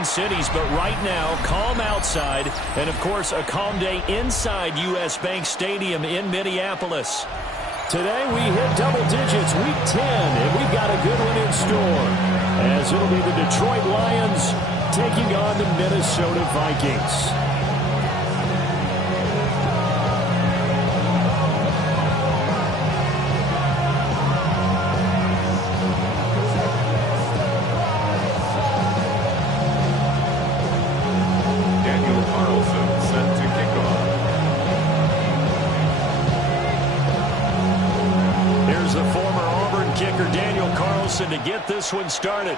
Twin Cities, but right now, calm outside, and of course, a calm day inside U.S. Bank Stadium in Minneapolis. Today, we hit double digits, week 10, and we've got a good one in store, as it'll be the Detroit Lions taking on the Minnesota Vikings. To get this one started.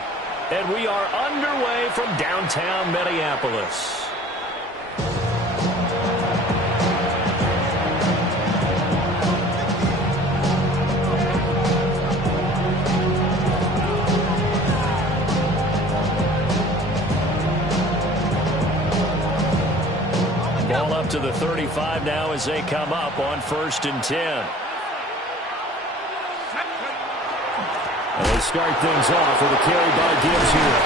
And we are underway from downtown Minneapolis. Ball up to the 35 now as they come up on 1st and 10. And they start things off with a carry by Gibbs here.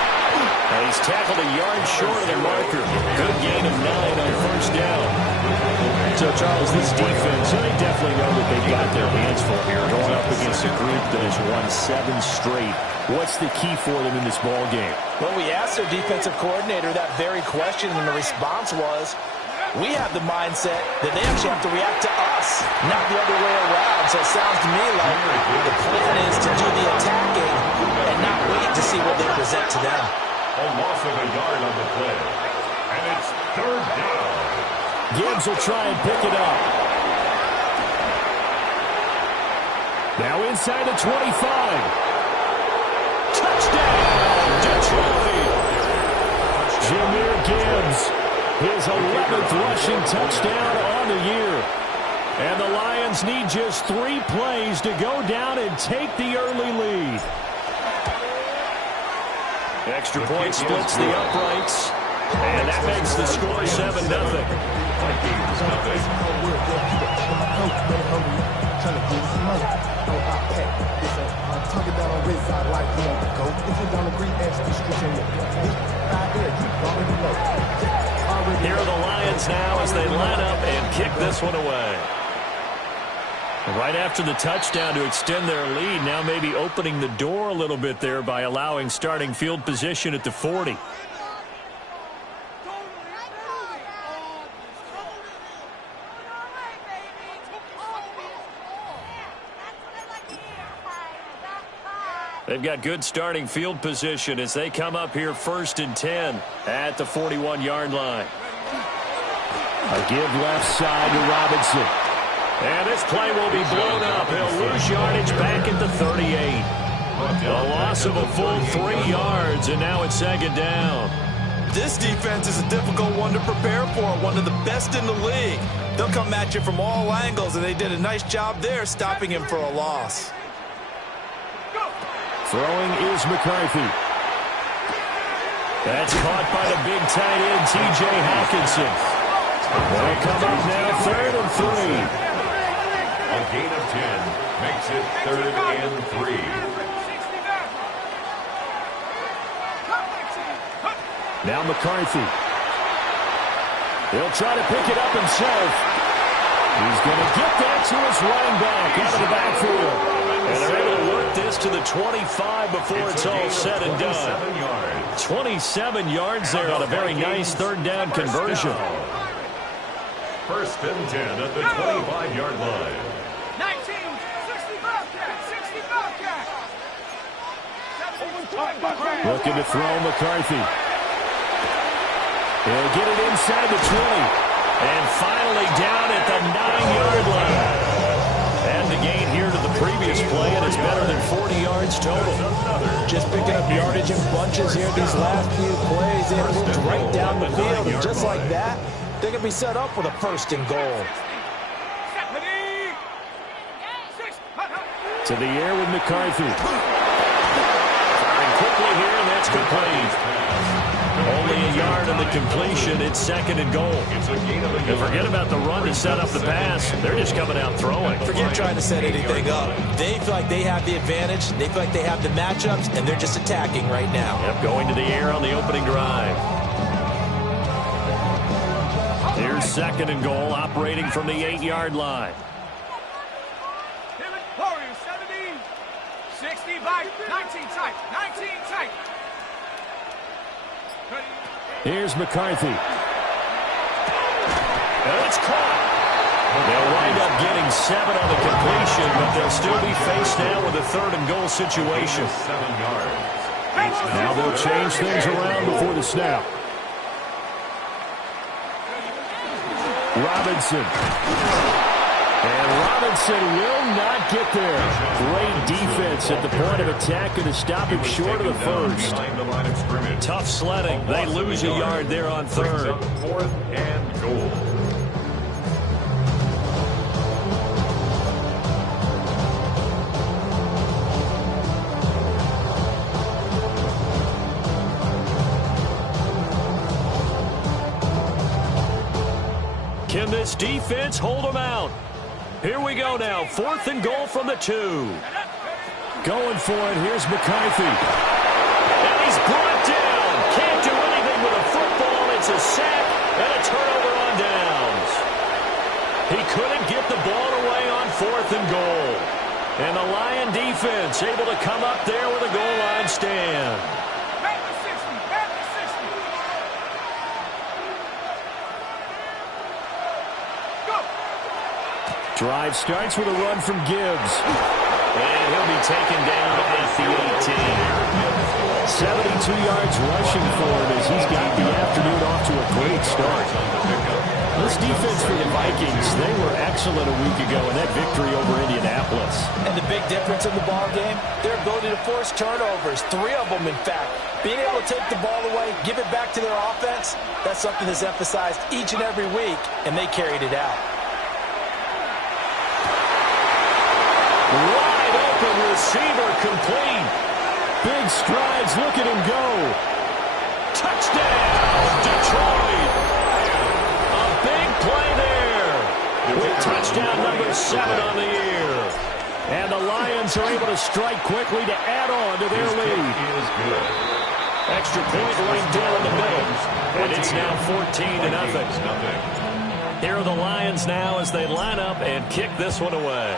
And he's tackled a yard short of the marker. Good gain of 9 on 1st down. So, Charles, this defense, they definitely know that they've got their hands full here, going up against a group that has won 7 straight. What's the key for them in this ball game? Well, we asked their defensive coordinator that very question, and the response was, we have the mindset that they actually have to react to us, not the other way around. So it sounds to me like the plan is to do the attacking and not wait to see what they present to them. A loss of a yard on the play. And it's 3rd down. Gibbs will try and pick it up. Now inside the 25. Touchdown, Detroit! Jahmyr Gibbs. His 11th rushing touchdown on the year. And the Lions need just 3 plays to go down and take the early lead. Extra point splits the uprights. And that makes the score 7-0. Here are the Lions now as they line up and kick this one away. Right after the touchdown to extend their lead, now maybe opening the door a little bit there by allowing starting field position at the 40. They've got good starting field position as they come up here 1st and 10 at the 41-yard line. A give left side to Robinson. And this play will be blown up. He'll lose yardage back at the 38. A loss of a full 3 yards, and now it's 2nd down. This defense is a difficult one to prepare for, one of the best in the league. They'll come at you from all angles, and they did a nice job there stopping him for a loss. Throwing is McCarthy. That's caught by the big tight end, T.J. Hawkinson. They'll come up now 3rd and 3. A gain of 10 makes it 3rd and 3. Now McCarthy. He'll try to pick it up himself. He's going to get that to his running back out of the backfield. And they're able to work this to the 25 before it's all said and done. 27 yards there on a very nice 3rd down conversion. 1st and 10 at the 25-yard line. 19, looking to throw McCarthy. He'll get it inside the 20. And finally down at the 9-yard line. And the gain here to the previous play, and it's better than 40 yards total. Just picking up yardage in bunches here these last few plays. They moved right down the field, and just like that, they can be set up with a 1st and goal. To the air with McCarthy. Firing quickly here, and that's complete. Only a yard on the completion. It's 2nd and goal. And forget about the run to set up the pass. They're just coming out throwing. Forget trying to set anything up. They feel like they have the advantage. They feel like they have the matchups, and they're just attacking right now. Yep, going to the air on the opening drive. Here's 2nd and goal, operating from the 8-yard line. 17, 60 back, 19 tight, 19 tight. Here's McCarthy. And it's caught. They'll wind up getting 7 on the completion, but they'll still be faced now with a 3rd and goal situation. 7 yards. Now they'll change things around before the snap. Robinson. And Robinson will not get there. Great defense at the point of attack to stop him short of the first. Tough sledding. They lose a yard there on 3rd. 4th and goal. Can this defense hold them out? Here we go now. 4th and goal from the 2. Going for it. Here's McCarthy. And he's brought down. Can't do anything with a football. It's a sack and a turnover on downs. He couldn't get the ball away on 4th and goal. And the Lion defense able to come up there with a goal line stand. Back to 60, back to 60. Go. Drive starts with a run from Gibbs. And he'll be taken down at the 18. 72 yards rushing for him as he's got the afternoon off to a great start. This defense for the Vikings, they were excellent a week ago in that victory over Indianapolis. And the big difference in the ball game, their ability to force turnovers, 3 of them in fact. Being able to take the ball away, give it back to their offense, that's something that's emphasized each and every week, and they carried it out. Wide open receiver complete. Big strides, look at him go. Touchdown, Detroit. A big play there. With touchdown number 7 on the year. And the Lions are able to strike quickly to add on to their lead. Extra point right down the middle. And it's now 14-0. Here are the Lions now as they line up and kick this one away.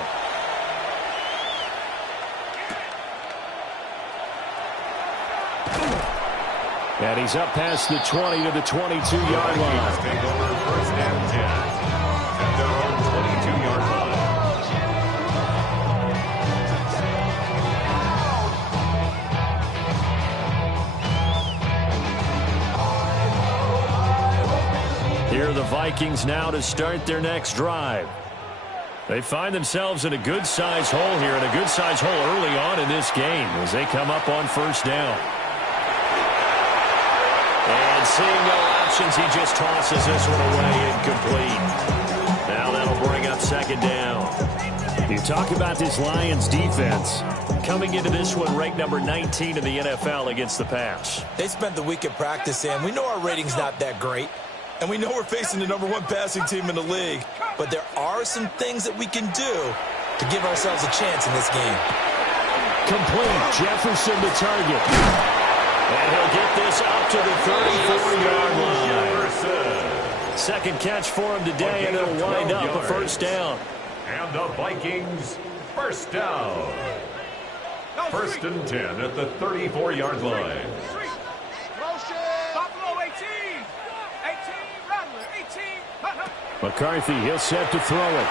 And he's up past the 20 to the 22-yard line. Take over 1st and 10 at their own 22-yard line. Here are the Vikings now to start their next drive. They find themselves in a good-sized hole here, and a good-sized hole early on in this game as they come up on 1st down. And seeing no options, he just tosses this one away incomplete. Now that'll bring up 2nd down. You talk about this Lions defense coming into this one ranked number 19 in the NFL against the pass. They spent the week at practice, and we know our rating's not that great. And we know we're facing the number 1 passing team in the league. But there are some things that we can do to give ourselves a chance in this game. Complete. Jefferson to target. And he'll get this up to the 34-yard line. 2nd catch for him today, and it'll wind up a 1st down. And the Vikings, 1st down. 1st and 10 at the 34-yard line. Buffalo 18. 18, Rattler, 18. McCarthy, he'll set to throw it.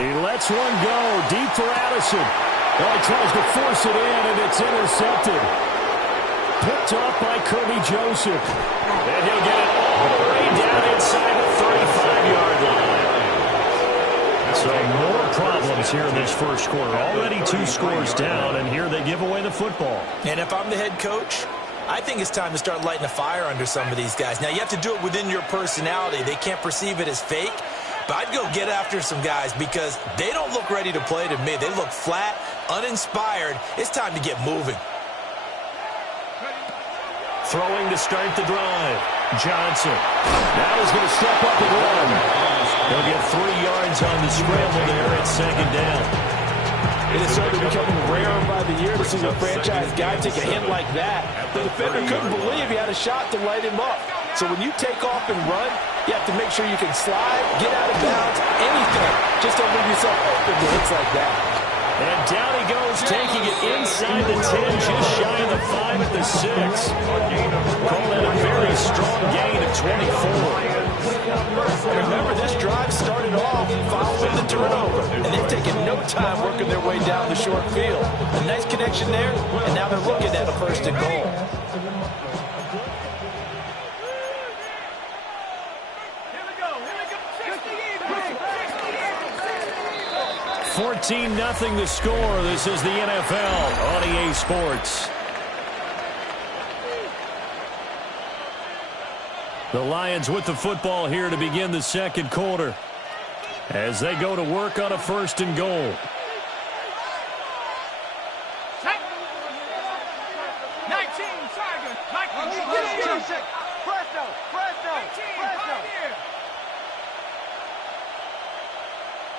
He lets one go deep for Addison. Well, he tries to force it in, and it's intercepted. Picked off by Kirby Joseph. And he'll get it all the way down inside the 35-yard line. So more problems here in this first quarter. Already 2 scores down, and here they give away the football. And if I'm the head coach, I think it's time to start lighting a fire under some of these guys. Now, you have to do it within your personality. They can't perceive it as fake. But I'd go get after some guys because they don't look ready to play to me. They look flat, uninspired. It's time to get moving. Throwing to start the drive. Johnson. Now he's going to step up and run. He'll get 3 yards on the scramble there at second down. It is certainly becoming rarer by the year to see a franchise guy take a hit like that. The defender couldn't believe he had a shot to light him up. So when you take off and run, you have to make sure you can slide, get out of bounds, anything. Just don't leave yourself open to hits like that. And down he goes, taking it inside the 10, just shy of the 5 at the 6. Call that a very strong gain of 24. Remember, this drive started off following the turnover, and they've taken no time working their way down the short field. A nice connection there, and now they're looking at a first and goal. 14-0 the score. This is the NFL on EA Sports. The Lions with the football here to begin the second quarter as they go to work on a first and goal. Set. 19, Tiger. 19, Presto. 18, Pioneer.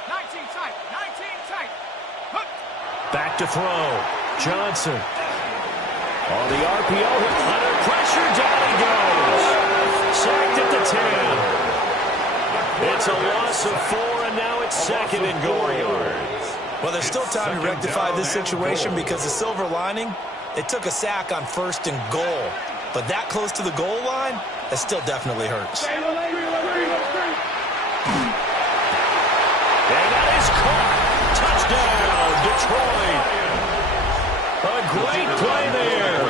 19 tight. 19 tight. Hook. Back to throw. Johnson. On the RPO, under pressure, down he goes. Sacked at the 10. It's a loss of 4, and now it's second and goal. Well, there's still time to rectify this situation because the silver lining, it took a sack on first and goal. But that close to the goal line, that still definitely hurts. And that is caught. Touchdown, Detroit. A great play there.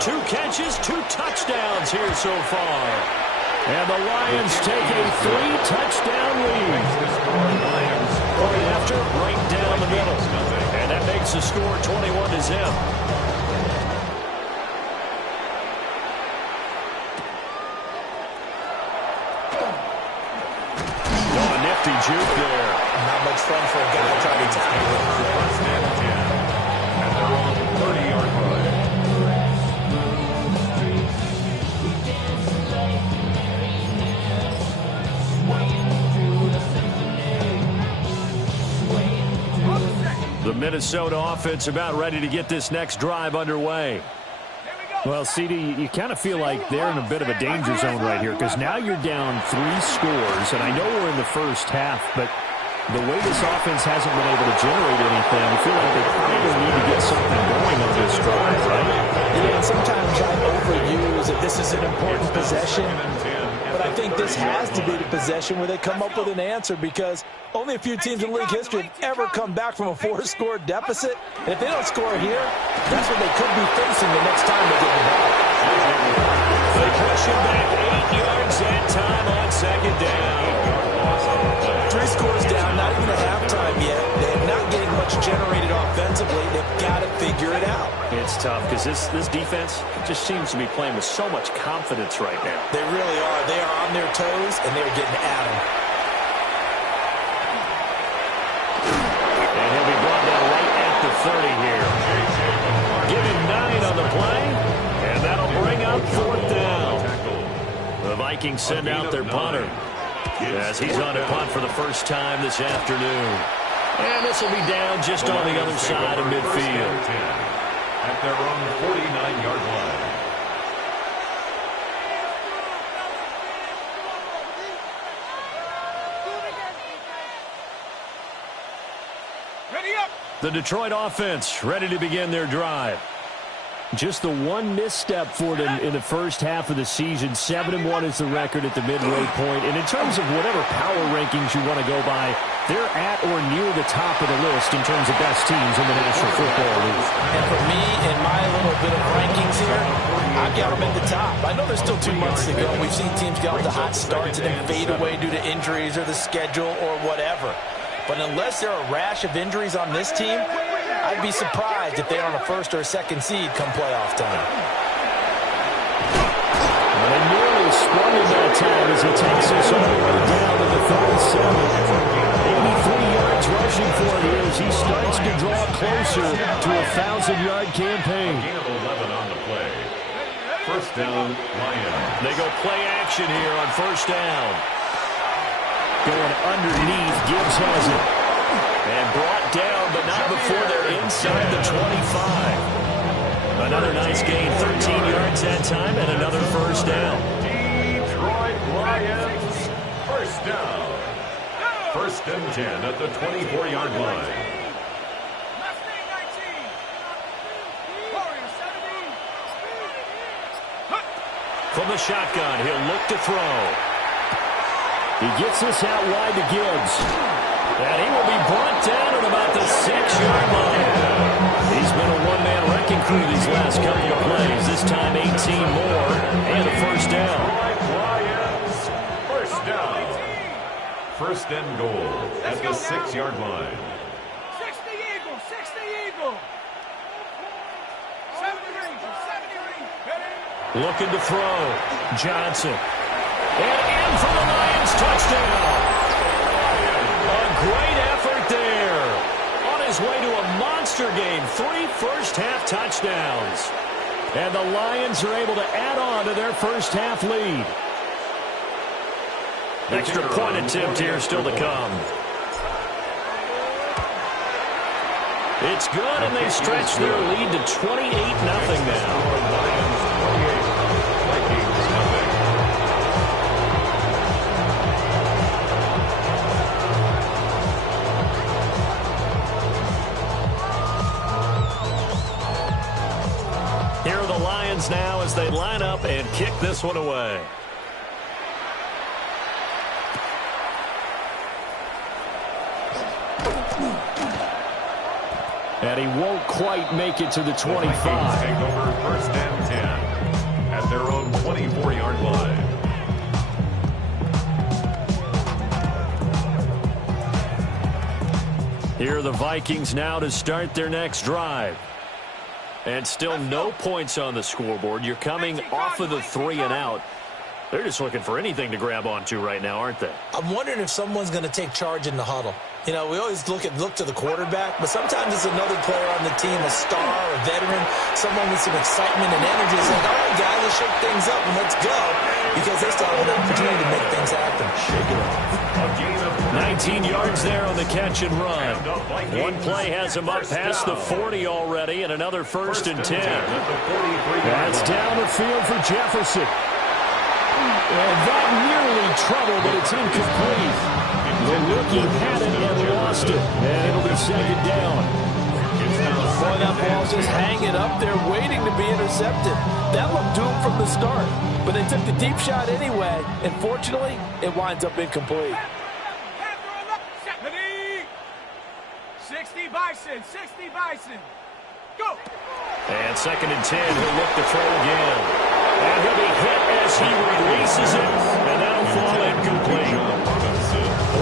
2 catches, 2 touchdowns here so far. And the Lions take a 3-touchdown lead. Point after, right down the middle. And that makes the score 21-0. Oh, a nifty juke there. Not much fun for a guy trying to tackle. First and 10 at their own 30-yard line. The Minnesota offense about ready to get this next drive underway. Well, CD, you kind of feel like they're in a bit of a danger zone right here because now you're down 3 scores, and I know we're in the first half, but the way this offense hasn't been able to generate anything, you feel like they probably need to get something going on this drive, right? Yeah, and sometimes I overuse that this is an important possession, but I think this has to be the possession where they come up with an answer because only a few teams in league history have ever come back from a 4-score deficit. And if they don't score here, that's what they could be facing the next time they get the ball. They push him back 8 yards that time on second down. 3 scores down, not even at halftime yet. They're not getting much generated offensively. They've got to figure it out. It's tough because this defense just seems to be playing with so much confidence right now. They really are. They are on their toes, and they're getting at them. And he'll be brought down right at the 30 here. Give him 9 on the play, and that'll bring up 4th down. The Vikings send out their punter as he's on a punt for the first time this afternoon. And this will be down just on the other side of midfield. At their own 49-yard line. Ready up. The Detroit offense ready to begin their drive. Just the one misstep for them in the first half of the season. 7-1 is the record at the midway point. And in terms of whatever power rankings you want to go by, they're at or near the top of the list in terms of best teams in the National Football League. And for me, in my little bit of rankings here, I've got them at the top. I know there's still 2 months to go. We've seen teams get off to hot starts and then fade away due to injuries or the schedule or whatever. But unless there are a rash of injuries on this team, I'd be surprised if they're on a 1st or a 2nd seed come playoff time. Well, they nearly sprung him that time as he takes us all the way down to the 37. 83 yards rushing for him here as he starts to draw closer to a 1,000-yard campaign. Gain of 11 on the play. 1st First down, Lions. They go play action here on first down. Going underneath, Gibbs has it. And brought down, but not before they're inside the 25. Another nice gain, 13 yards that time, and another first down. Detroit Lions, first down. First and 10 at the 24-yard line. From the shotgun, he'll look to throw. He gets this out wide to Gibbs. And he will be brought down at about the 6-yard line. He's been a one-man wrecking crew these last couple of plays. This time 18 more and a first down. Lions, first down. First and goal at the 6-yard line. 60 Eagle, 60 Eagle. 70 Ranger, 70 Ranger. Looking to throw. Johnson. And in for the Lions touchdown. A great effort there. On his way to a monster game. 3 first-half touchdowns. And the Lions are able to add on to their first-half lead. Extra point attempt here still to come. It's good, and they stretch their lead to 28-0 now. Here are the Lions now as they line up and kick this one away. And he won't quite make it to the 25. Take over first and 10 at their own 24-yard line. Here are the Vikings now to start their next drive. And still no points on the scoreboard. You're coming off of the 3 and out. They're just looking for anything to grab onto right now, aren't they? I'm wondering if someone's going to take charge in the huddle. You know, we always look to the quarterback, but sometimes it's another player on the team, a star, a veteran, someone with some excitement and energy. It's like, all right, guys, let's shake things up and let's go, because they still have an opportunity to make things happen. Shake it up. 19 yards there on the catch and run. One play has him up past the 40 already, and another first and 10. That's down the field for Jefferson. And that nearly trouble, but it's incomplete. The rookie had it and lost it. And it'll be second down. Boy, that ball's just hanging up there waiting to be intercepted. That looked doomed from the start, but they took the deep shot anyway, and fortunately, it winds up incomplete. 60 Bison, 60 Bison. Go! And second and 10, he'll look to throw again. And he'll be hit as he releases it, and that'll fall incomplete.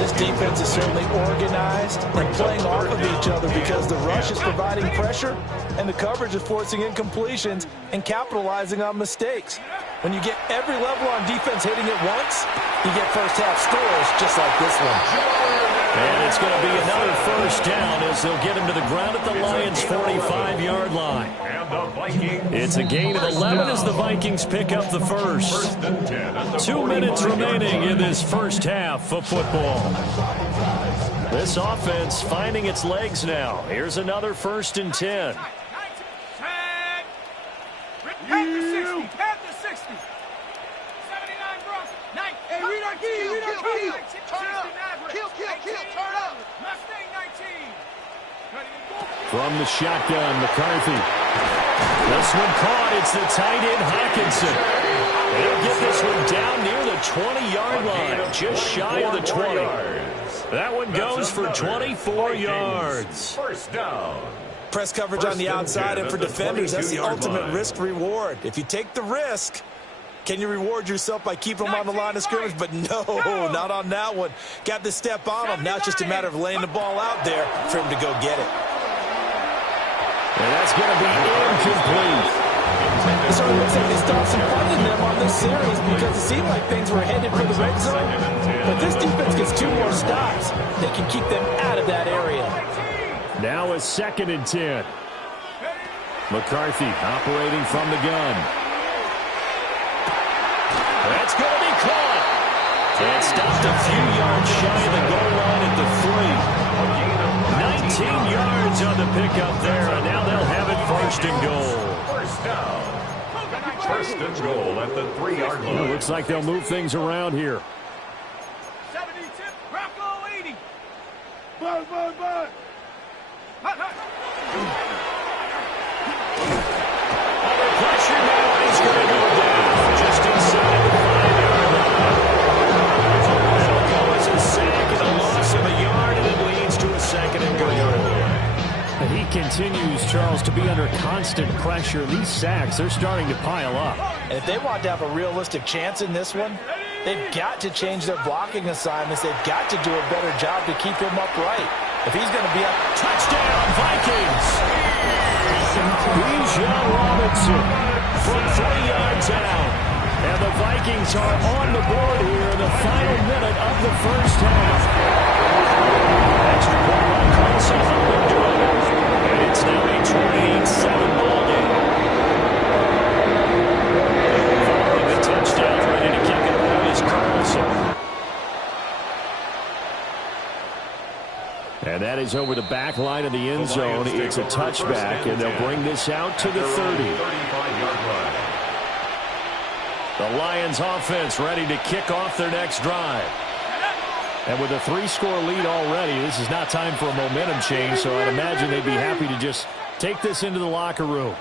This defense is certainly organized and playing off of each other because the rush is providing pressure and the coverage is forcing incompletions and capitalizing on mistakes. When you get every level on defense hitting it once, you get first-half scores just like this one. And it's going to be another first down as they'll get him to the ground at the Lions' 45-yard line. It's a gain of 11 as the Vikings pick up the first. 2 minutes remaining in this first half of football. This offense finding its legs now. Here's another first and 10. Head to 60. 79 Bronx. Hey, read our key. Turn up. Kill, turn up. Mustang 19. From the shotgun, McCarthy. This one caught. It's the tight end, Hawkinson. They'll get this one down near the 20-yard line, just shy of the 20. That one goes for 24 yards. First down. Press coverage on the outside, and for defenders, that's the ultimate risk-reward. If you take the risk, can you reward yourself by keeping them on the line of scrimmage? But no, not on that one. Got the step on him. Now it's just a matter of laying the ball out there for him to go get it. And that's going to be incomplete. It sort of looks like they stopped some fun in them on this series because it seemed like things were headed for the red zone. But this defense gets 2 more stops. They can keep them out of that area. Now a second and 10. McCarthy operating from the gun. It's going to be caught. And stopped a few yards shy of the goal line at the 3. 19 yards on the pickup there, and now they'll have it first and goal. First down. First and goal at the 3-yard line. It looks like they'll move things around here. 70 tip, Rocco 80. Bud. Under pressure now, and he's going to go down just inside the 5-yard line. That'll go as a sack and a loss of a yard, and it leads to a second and goal. And he continues, Charles, to be under constant pressure. These sacks, they're starting to pile up. And if they want to have a realistic chance in this one, they've got to change their blocking assignments. They've got to do a better job to keep him upright. If he's going to be up... Touchdown, Vikings! Bijan Robinson from 3 yards out. And the Vikings are on the board here in the final minute of the first half. Extra point run calls off the drive. And it's now a 28-7 ball game. Following the touchdown, ready to kick it away is Carlson. And that is over the back line of the end zone. It's a touchback, and they'll bring this out to the 30. The Lions offense ready to kick off their next drive. And with a 3-score lead already, this is not time for a momentum change, so I'd imagine they'd be happy to just take this into the locker room.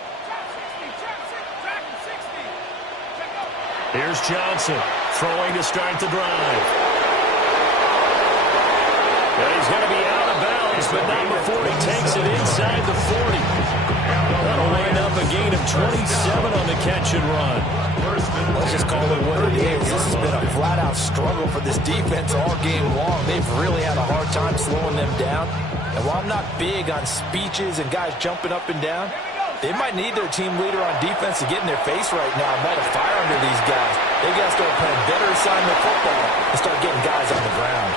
Here's Johnson throwing to start the drive. And he's going to be out of bounds, but not before he takes it inside the 40. That'll wind up a gain of 27 on the catch and run. Let's just call it what it is. This has been a flat-out struggle for this defense all game long. They've really had a hard time slowing them down. And while I'm not big on speeches and guys jumping up and down, they might need their team leader on defense to get in their face right now and light a fire under these guys. They've got to start playing better assignment football and start getting guys on the ground.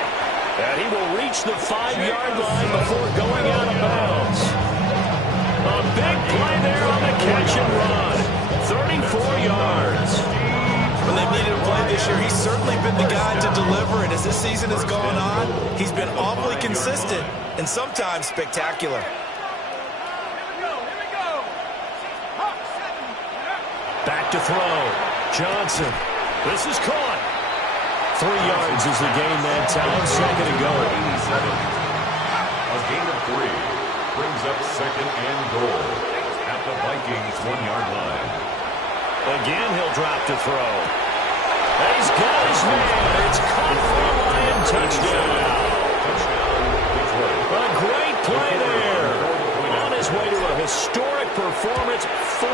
And he will reach the 5-yard line before going out of bounds. A big play there on the catch and run. 34 yards. When they've needed a play this year, he's certainly been the guy to deliver. And as this season has gone on, he's been awfully consistent and sometimes spectacular. Back to throw. Johnson. This is caught. 3 yards is the gain that time. Second and goal. A gain of 3 brings up second and goal at the Vikings 1-yard line. Again, he'll drop to throw. And he's got his man. It's caught for a Lion touchdown. A great play there. On his way to a historic performance, 4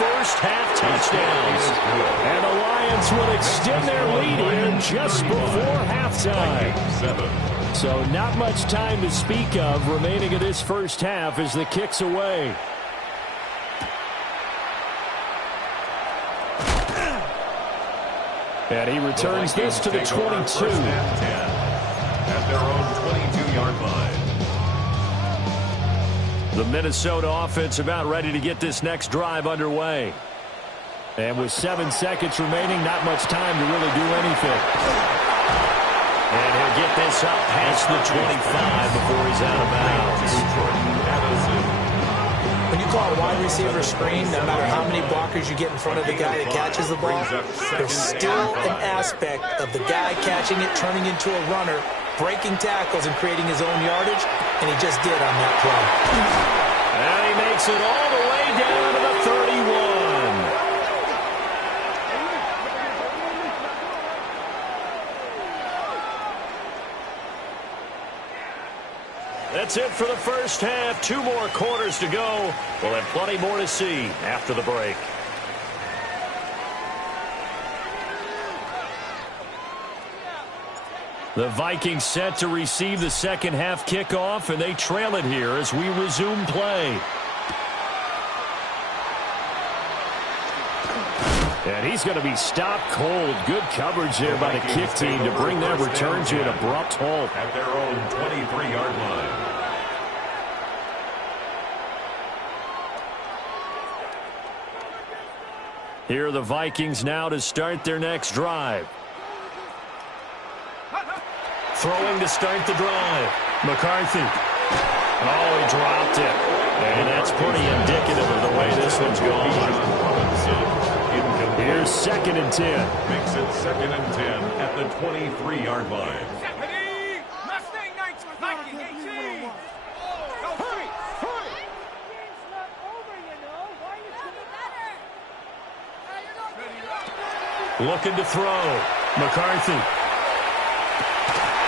first-half touchdowns. And the Lions will extend their lead here just before halftime. So not much time to speak of remaining in this first half as the kick's away. And he returns this to the 22. At their own 22-yard line. The Minnesota offense about ready to get this next drive underway. And with 7 seconds remaining, not much time to really do anything. And he'll get this up past the 25 before he's out of bounds. When you call a wide receiver screen, no matter how many blockers you get in front of the guy that catches the ball, there's still an aspect of the guy catching it, turning into a runner, breaking tackles and creating his own yardage, and he just did on that play. And he makes it all the way down to the 31. That's it for the first half. 2 more quarters to go. We'll have plenty more to see after the break. The Vikings set to receive the second half kickoff, and they trail it here as we resume play. And he's going to be stopped cold. Good coverage there by the kick team to bring that return to an abrupt halt. At their own 23-yard line. Here are the Vikings now to start their next drive. Throwing to start the drive. McCarthy. Oh, he dropped it. And that's pretty indicative of the way this one's going. Here's 2nd and 10. Makes it 2nd and 10 at the 23-yard line. Mustang Knights with Viking 18. Go hurry, hurry. Game's not over, you know. Why are you better? Looking to throw. McCarthy.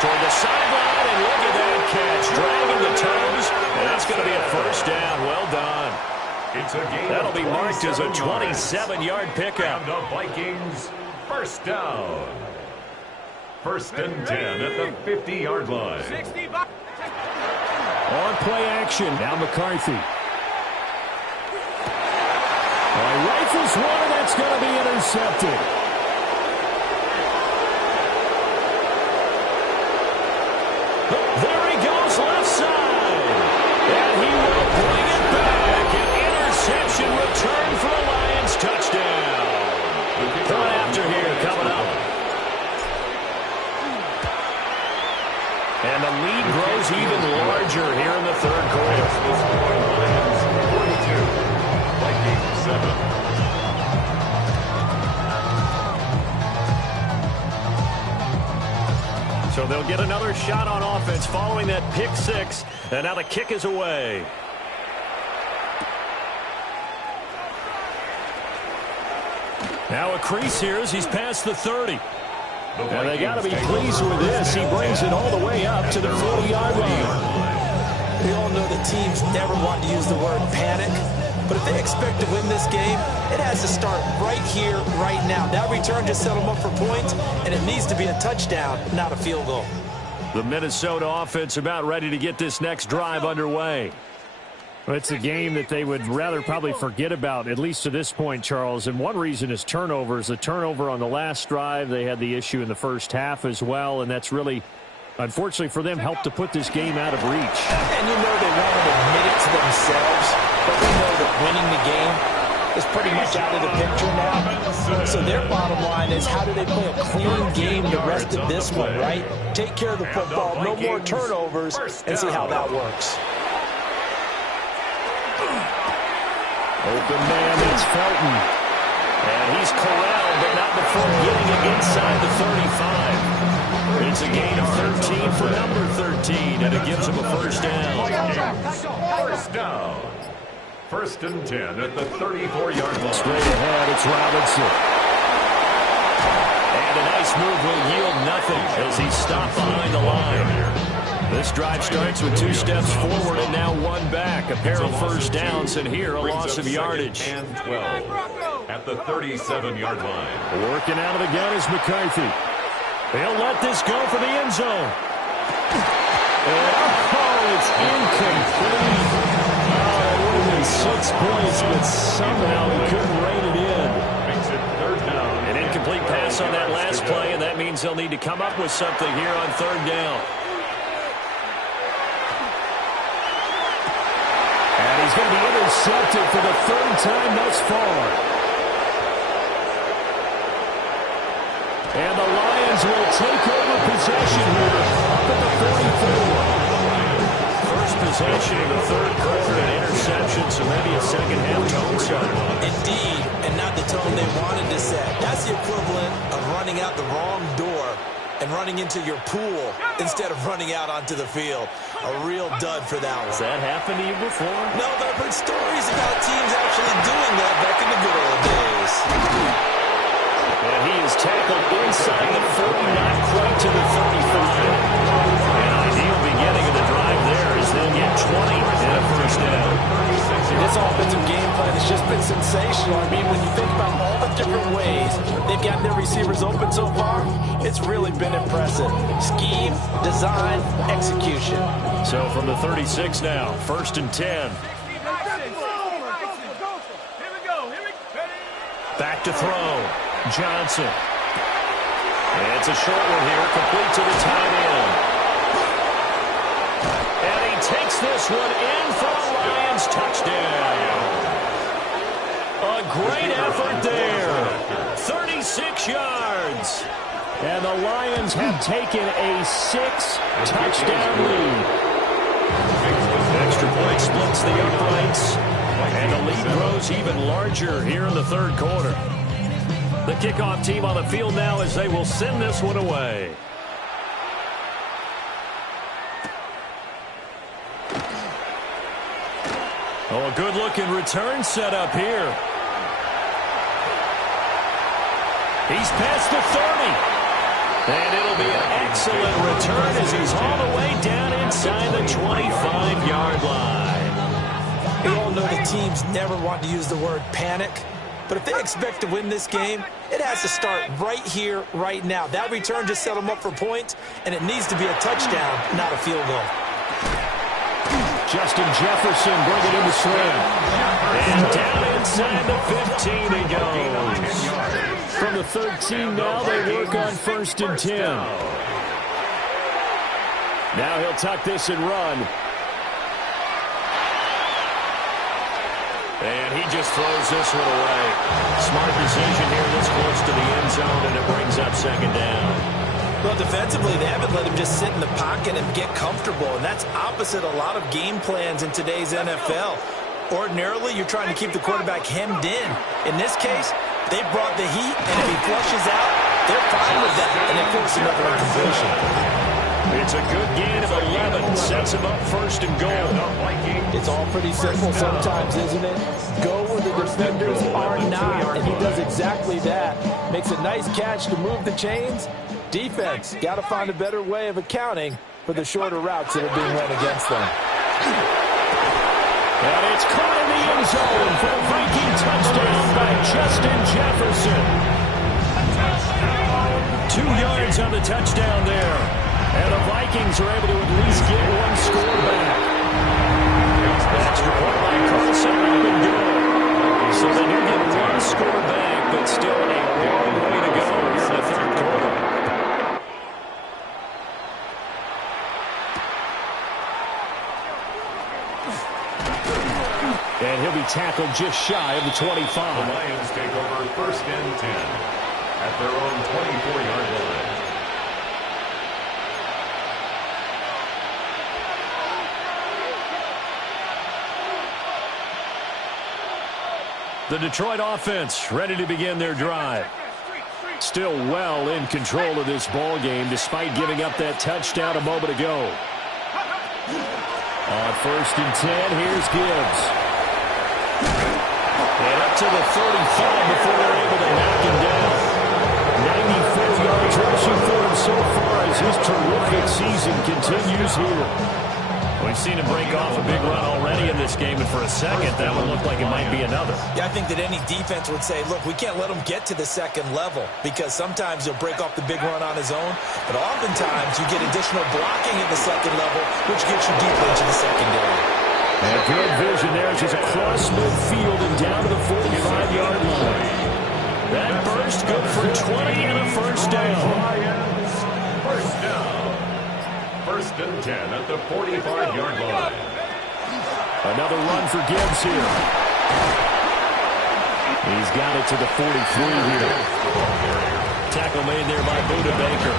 Toward the sideline, and look at that catch. Dragging the toes, and that's going to be a first down. Well done. It's a game. That'll be marked as a 27-yard pickup. And the Vikings first down. 1st and 10 at the 50-yard line. 60 On play action. Now McCarthy. Rifles one, and that's going to be intercepted. There he goes, left side. And he will bring it back. An interception return for the Lions. Touchdown. Point after here coming up. And the lead grows even larger here in the 3rd quarter. Lions 42, Vikings 7. So they'll get another shot on offense following that pick 6. And now the kick is away. Now a crease here as he's past the 30. And they got to be pleased with this. He brings it all the way up to the 40-yard line. We all know the teams never want to use the word panic. But if they expect to win this game, it has to start right here, right now. That return just set them up for points, and it needs to be a touchdown, not a field goal. The Minnesota offense about ready to get this next drive underway. Well, it's a game that they would rather probably forget about, at least to this point, Charles. And one reason is turnovers. The turnover on the last drive, they had the issue in the first half as well, and that's really, unfortunately for them, helped to put this game out of reach. And you know they won't admit it to themselves, but we know that winning the game is pretty much out of the picture now. So their bottom line is, how do they play a clean game the rest of this one, right? Take care of the football, no more turnovers, and see how that works. Open man, it's Felton. And he's corralled, but not before getting it inside the 35. It's a gain of 13 for number 13, and it gives him a first down. First down. 1st and 10 at the 34-yard line. Straight ahead, it's Robinson. And a nice move will yield nothing as he's stopped behind the line. This drive starts with 2 steps forward and now 1 back. A pair of first downs, and here a loss of yardage. And 12 at the 37-yard line. Working out of the gun is McCarthy. He'll let this go for the end zone. Oh, it's incomplete. Oh, it would have been 6 points, but somehow he couldn't rein it in. Makes it 3rd down. An incomplete pass on that last play, and that means they'll need to come up with something here on 3rd down. And he's going to be intercepted for the 3rd time thus far. And the Lions will take over possession here up at the 44. First possession of the 3rd quarter, an interception, so maybe a second-half tone setter. Indeed, and not the tone they wanted to set. That's the equivalent of running out the wrong door and running into your pool instead of running out onto the field. A real dud for that one. Has that happened to you before? No, but I've heard stories about teams actually doing that back in the good old days. And he is tackled inside the 40, not quite to the 35. An ideal beginning of the drive there as they'll get 20 and a first down. This offensive game plan has just been sensational. I mean, when you think about all the different ways they've gotten their receivers open so far, it's really been impressive. Scheme, design, execution. So from the 36 now, 1st and 10. Back to throw. Johnson. And it's a short one here, complete to the tight end. And he takes this one in for a Lions touchdown. A great effort there. 36 yards. And the Lions have taken a 6-touchdown lead. Extra point splits the uprights. And the lead grows even larger here in the third quarter. The kickoff team on the field now as they will send this one away. Oh, a good-looking return set up here. He's past the 30. And it'll be an excellent return as he's all the way down inside the 25-yard line. We all know the teams never want to use the word panic. But if they expect to win this game, it has to start right here, right now. That return just set them up for points, and it needs to be a touchdown, not a field goal. Justin Jefferson bringing in the swing. And down inside the 15 he goes. From the 13 now, they work on 1st and 10. Now he'll tuck this and run. And he just throws this one away. Smart decision here this close to the end zone, and it brings up 2nd down. Well, defensively, they haven't let him just sit in the pocket and get comfortable, and that's opposite a lot of game plans in today's NFL. Ordinarily, you're trying to keep the quarterback hemmed in. In this case, they brought the heat, and if he flushes out, they're fine with that, and they force another incompletion. It's a good gain of 11. Sets him up 1st and goal. It's all pretty simple sometimes, isn't it? Go where the defenders are not, and he does exactly that. Makes a nice catch to move the chains. Defense, got to find a better way of accounting for the shorter routes that are being run against them. And it's caught in the end zone for a Viking touchdown by Justin Jefferson. 2 yards on the touchdown there. And the Vikings are able to at least get one score back. Extra point by Carlson. So they do get one score back, but still a long way to go here in the third quarter. And he'll be tackled just shy of the 25. The Lions take over 1st and 10 at their own 24-yard line. The Detroit offense ready to begin their drive. Still well in control of this ball game despite giving up that touchdown a moment ago. On 1st and 10, here's Gibbs. And up to the 35 before they're able to knock him down. 94 yards rushing for him so far as his terrific season continues here. We've seen him break off a big run already in this game, and for a second, that one looked like it might be another. Yeah, I think that any defense would say, look, we can't let him get to the 2nd level because sometimes he'll break off the big run on his own, but oftentimes you get additional blocking at the 2nd level, which gets you deeper into the secondary. And good vision there as he's across midfield and down to the 45-yard line. That burst good for 20 and a 1st down. 1st down. 1st and 10 at the 45-yard line. Another run for Gibbs here. He's got it to the 43 here. Tackle made there by Buda Baker.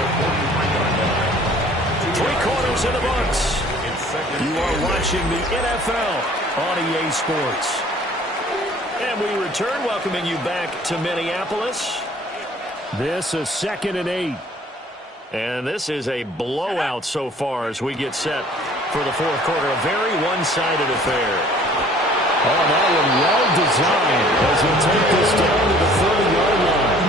3/4 in the books. You are watching the NFL on EA Sports. And we return, welcoming you back to Minneapolis. This is 2nd and 8. And this is a blowout so far as we get set for the 4th quarter. A very one-sided affair. Oh, that one well designed as he'll take this down to the 30-yard line.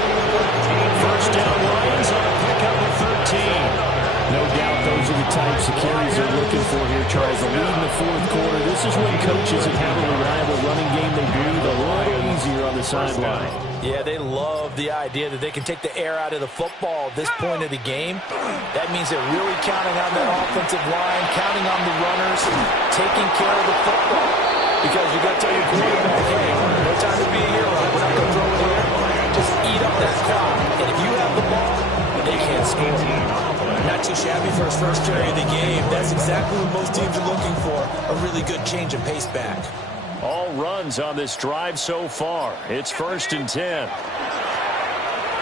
1st down Lions on a pickup of 13. No doubt those are the types of carries they're looking for here, Charles. The lead in the 4th quarter. This is when coaches that have a reliable running game they do a little easier on the sideline. Yeah, they love the idea that they can take the air out of the football at this point of the game. That means they're really counting on that offensive line, counting on the runners, taking care of the football. Because you got to tell your quarterback, hey, no time to be a hero. We're not going to throw it here. Just eat up that clock. And if you have the ball, they can't score. Not too shabby for his first carry of the game. That's exactly what most teams are looking for, a really good change of pace back. All runs on this drive so far. It's 1st and 10.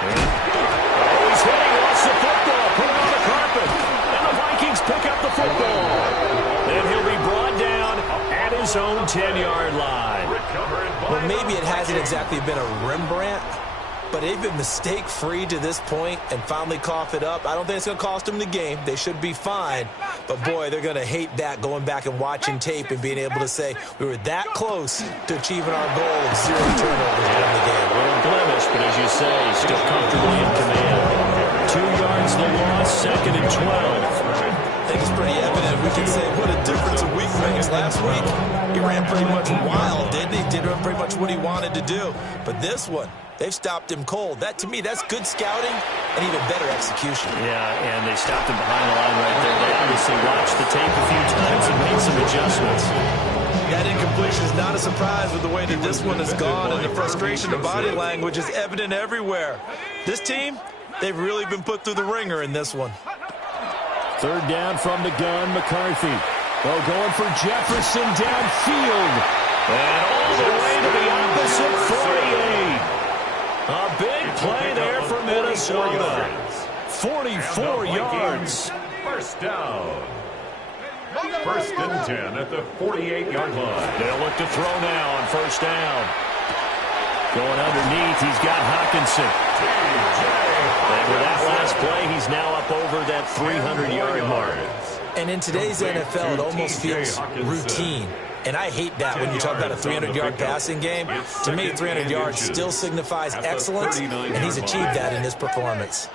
He's hitting, lost the football, put it on the carpet, and the Vikings pick up the football. And he'll be brought down at his own 10-yard line. Well, maybe it hasn't exactly been a Rembrandt, but they've been mistake-free to this point and finally cough it up. I don't think it's going to cost them the game. They should be fine. But, boy, they're going to hate that, going back and watching tape and being able to say we were that close to achieving our goal of 0 turnovers during the game. A little blemish, but as you say, still comfortably in command. 2 yards the loss, 2nd and 12. I think it's pretty evident. We can say what a difference a week makes. Last week, he ran pretty much wild, didn't he? Did pretty much what he wanted to do. But this one, they've stopped him cold. That, to me, that's good scouting and even better execution. Yeah, and they stopped him behind the line right there. They obviously watched the tape a few times and made some adjustments. That incompletion is not a surprise with the way that this one has gone, and the frustration, the body language is evident everywhere. This team, they've really been put through the ringer in this one. 3rd down from the gun, McCarthy. Oh, going for Jefferson downfield. And all the way to the opposite 48. A big play there for Minnesota. 44 yards. 1st down. 1st and 10 at the 48-yard line. They'll look to throw now on 1st down. Going underneath, he's got Hawkinson. And with that last play, he's now up over that 300-yard mark. And in today's NFL, it almost feels routine. And I hate that when you talk about a 300-yard passing game. To me, 300 yards still signifies excellence, and he's achieved that in his performance.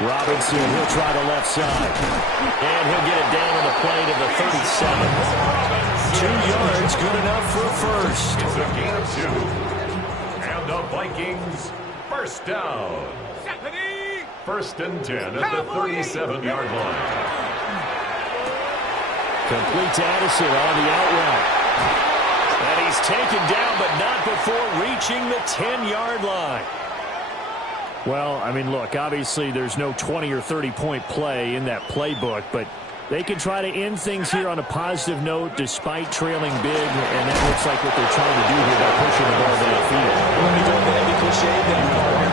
Robinson, he'll try the left side. And he'll get it down on the play to the 37. 2 yards, good enough for a first. It's a gain of 2. And the Vikings, 1st down. 1st and 10 at the 37-yard line. Complete to Addison on the out route. And he's taken down, but not before reaching the 10-yard line. Well, I mean, look, obviously there's no 20 or 30-point play in that playbook, but they can try to end things here on a positive note despite trailing big, and that looks like what they're trying to do here by pushing the ball downfield. Let me go ahead and be cliche then.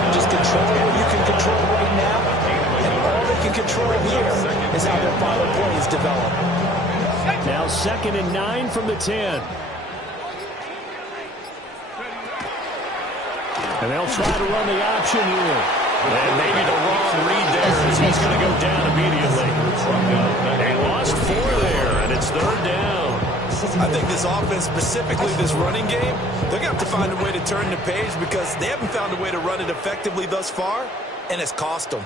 Just control what you can control right now, and all they can control here is how their final plays develop. Now 2nd and 9 from the 10. And they'll try to run the option here. And maybe the wrong read there as he's going to go down immediately. They lost 4 there, and it's 3rd down. I think this offense, specifically this running game, they're going to have to find a way to turn the page because they haven't found a way to run it effectively thus far, and it's cost them.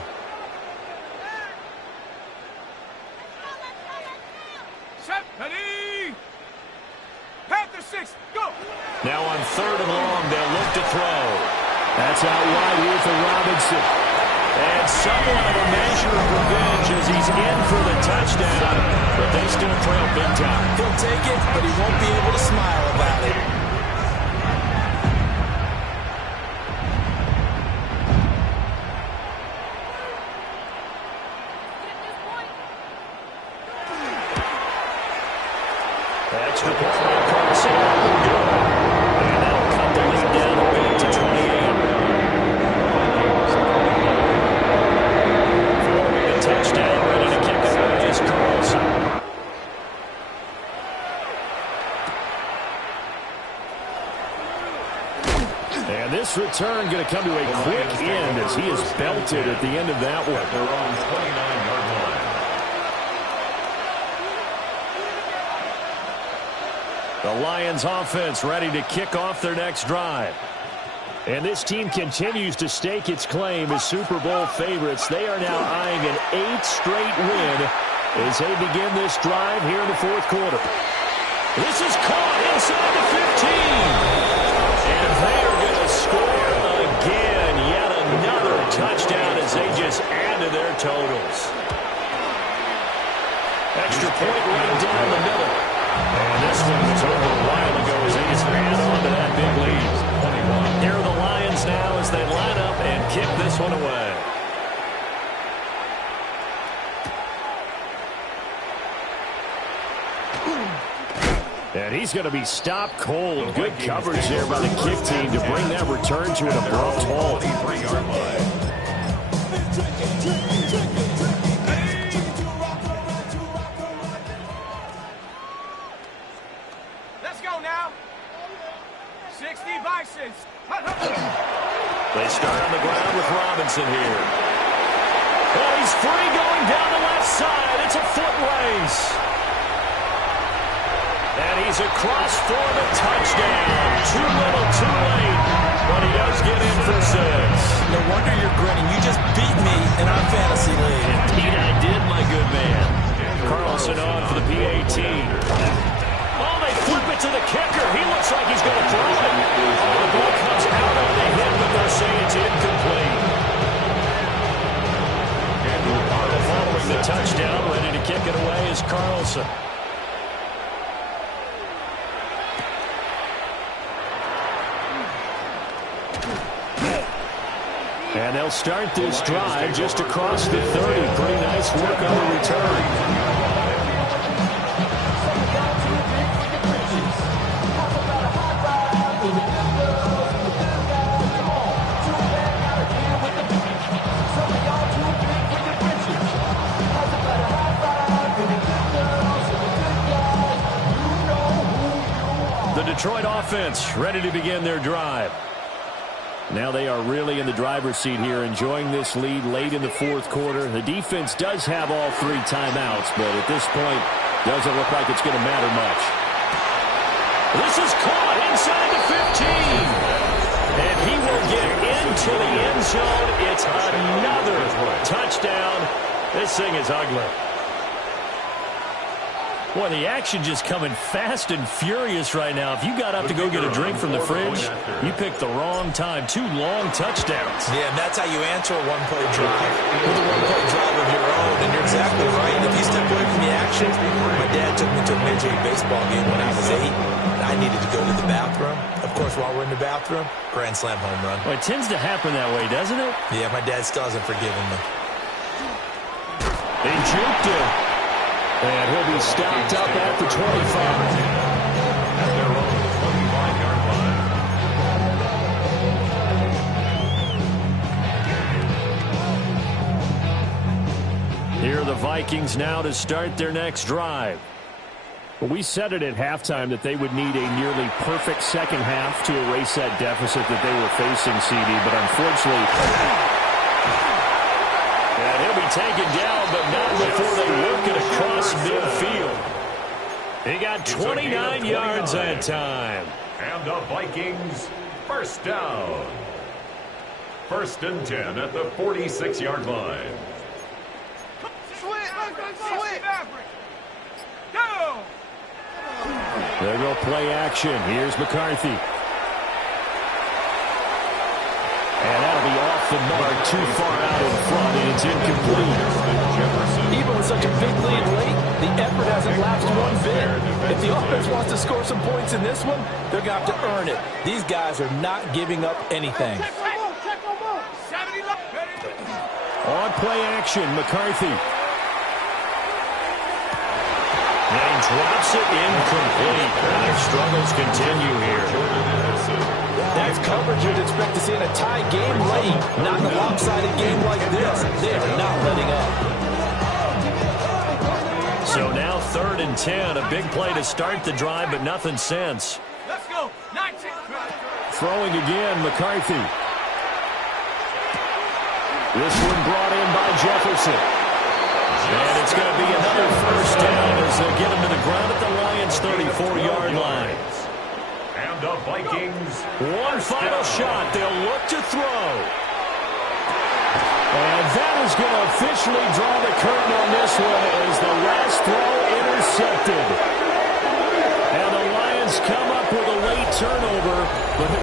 Now on 3rd and long, they'll look to throw. That's out wide here for Robinson. And somewhat of a measure of revenge as he's in for the touchdown, but they still trail big time. He'll take it, but he won't be able to smile about it. Extra point by Carson. And that'll cut the lead down a bit to 28. Following the touchdown, ready to kick it away is Carlson. And this return going to come to a quick end as he is belted at the end of that one. They're on 29-yard line. The Lions offense ready to kick off their next drive. And this team continues to stake its claim as Super Bowl favorites. They are now eyeing an 8th straight win as they begin this drive here in the 4th quarter. This is caught inside the 15. And they are going to score again. Yet another touchdown as they just add to their totals. Extra point right down the middle. And this one was over a while ago as they just ran on to that big lead. Here are the Lions now as they line up and kick this one away. And he's going to be stopped cold. Good coverage there by the kick team to bring that return to an abrupt halt. Let's go now. 60 Bisons. They start on the ground with Robinson here. Oh, he's free going down the left side. It's a foot race. And he's across for the touchdown. Too little, too late. But he does get in for 6. No wonder you're grinning. You just beat me in our fantasy league. Indeed I did, my good man. Carlson on for the PAT. Oh, they flip it to the kicker. He looks like he's going to throw it. The ball comes out on the hit, but they're saying it's incomplete. Following the touchdown, ready to kick it away is Carlson. And they'll start this drive just across the 30. Pretty nice work on the return. The Detroit offense ready to begin their drive. Now they are really in the driver's seat here, enjoying this lead late in the fourth quarter. The defense does have all 3 timeouts, but at this point, doesn't look like it's going to matter much. This is caught inside the 15. And he will get into the end zone. It's another touchdown. This thing is ugly. Boy, the action just coming fast and furious right now. If you got up to go get a drink from the fridge, you picked the wrong time. 2 long touchdowns. Yeah, and that's how you answer a one-play drive with a one-play drive of your own. And you're exactly right. If you step away from the action, my dad took me to a Major League Baseball game when I was 8. And I needed to go to the bathroom. Of course, while we're in the bathroom, grand slam home run. Well, it tends to happen that way, doesn't it? Yeah, my dad still hasn't forgiven me. They juked him. And he'll be stopped up at the 25. At their own 25-yard line. Here are the Vikings now to start their next drive. Well, we said it at halftime that they would need a nearly perfect second half to erase that deficit that they were facing, CD, but unfortunately... And he'll be taken down, but not before they work it across midfield. He got 29 yards that time. And the Vikings, first down. 1st and 10 at the 46-yard line. Go! There go play action. Here's McCarthy. And that'll be off the mark, too far out in front, and it's incomplete. Even with such a big lead late, the effort hasn't lapsed one bit. If the offense wants to score some points in this one, they're going to have to earn it. These guys are not giving up anything. On play action, McCarthy. And he drops it incomplete. And their struggles continue here. That's coverage you'd expect to see in a tie game late. Not in a lopsided game like this. They are not letting up. So now 3rd and 10. A big play to start the drive, but nothing since. Let's go. 19. Throwing again, McCarthy. This one brought in by Jefferson. And it's going to be another first down as they get him to the ground at the Lions' 34-yard line. And the Vikings. One final shot. They'll look to throw. And that is going to officially draw the curtain on this one as the last throw intercepted. And the Lions come up with a late turnover, but